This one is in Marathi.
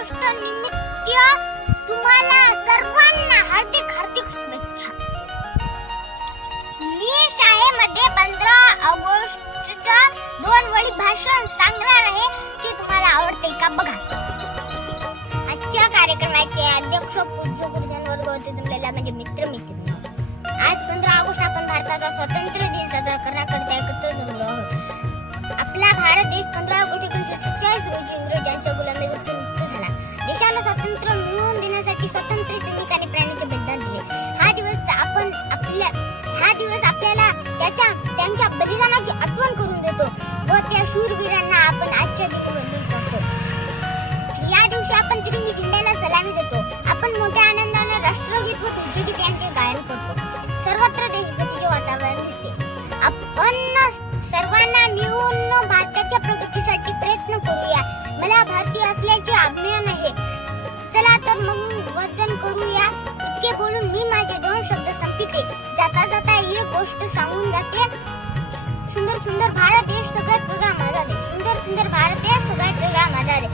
ऑगस्ट निमित्त तुम्हाला सर्वांना हार्दिक शुभेच्छा। मी शाळेमध्ये 15 ऑगस्टचं 2 वळी भाषण सांगणार आहे, ते तुम्हाला आवडते का बघा। आजच्या कार्यक्रमाचे अध्यक्ष पूज्य गुरुजन वर्ग होते जमलेला म्हणजे मित्र। आज 15 ऑगस्ट आपण भारताचा स्वातंत्र्य दिन साजरा करण्याकरता एकत्र जमलो आहोत। आपला भारत देश 15 ऑगस्ट 1947 रोजी इंग्रजांच्या गुलामीवरून मुक्त झाला। देशाला स्वातंत्र्य मिळवून देण्यासाठी स्वातंत्र्य सैनिकांनी प्राणाचे बलिदान दिले। हा दिवस आपल्याला त्यांच्या बलिदानाची आठवण करून देतो व त्या शूरवीरांना आपण आजच्या दिनी वंदन करतो। या दिवशी आपण तिरंगी झेंड्याला सलामी देतो। आपण मोठ्या आनंदाने राष्ट्रगीत व ध्वजगीत यांचे गायन करतो। सर्वत्र देशभक्तीचे वातावरण दिसते। आपण सर्वांना मिळून भारताच्या प्रगतीसाठी प्रयत्न करूया। मला भारतीय असल्याचे अभिमान आहे। चला तर मग वंदन करूया। इतके बोलून मी माझे 2 शब्द संपविते। जाता जाता एक गोष्ट सांगून जाते। सुंदर सुंदर भारत देश सगळ्यात वेगळा माझा देश। सुंदर सुंदर भारत देश सगळ्यात वेगळा माझा देश।